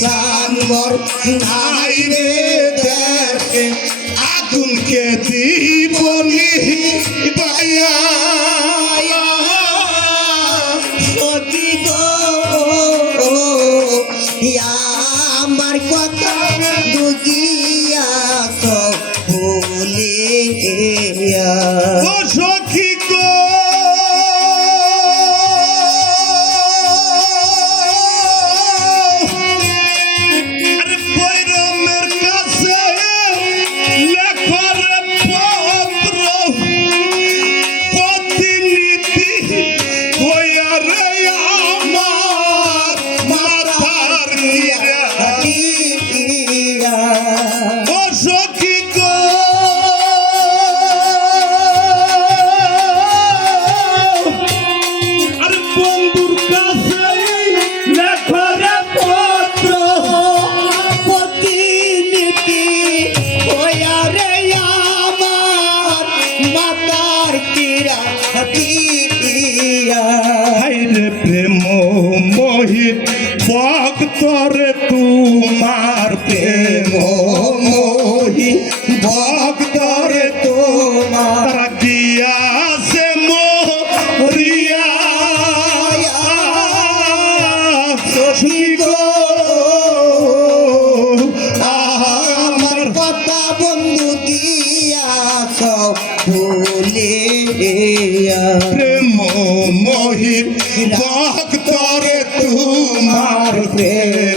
জানবর নাই রে দেখে আগুনকে দিবনি বায়া সতী গো আমার কথা দুগিয়া সব ভুলিয়া ও সখী গো প্রেম মোহিত ভক্তরে তোমার প্রেম মোহিত ভক্তরে তোমার গিয়াছে মরিয়া সখী গো আমার কথা বন্ধু গিয়াছ ভুলিয়া প্রেম মোহিত ভক্তরে তোমার প্রেম